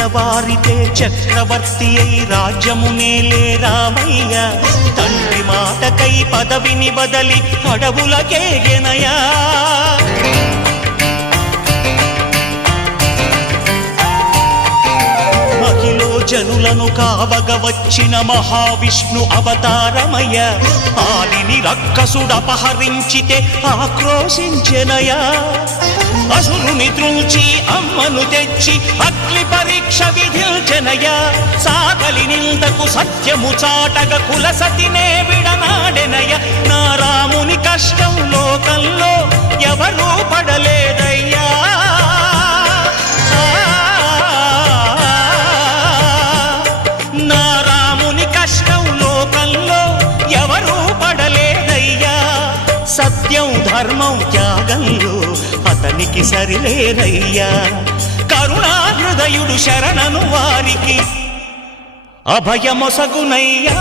తెల్లవారితే చక్రవర్తి అయి రాజ్యమునేలే రామయ్య తండ్రి మాటకై పదవిని బదలి అడవులకేగెనయా మహిలో జనులను కావగ వచ్చిన మహావిష్ణు అవతారమయ్య ఆలిని రక్కసుడపహరించితే ఆక్రోశించెనయా అసురుని త్రుంచి అమ్మను తెచ్చి అగ్ని పరీక్ష విధించెనయా సాగలి నిందకు సత్యము చాటగ కులసతినే విడనాడెనయ నా రాముని కష్టం లోకంలో ఎవరూ పడలేదయ్యా నా రాముని కష్టం లోకంలో ఎవరూ పడలేదయ్యా సత్యం ధర్మం త్యాగంలో అతనికి సరిలేరయ్యా కరుణా హృదయుడు శరణను వారికి అభయమొసగునయ్యా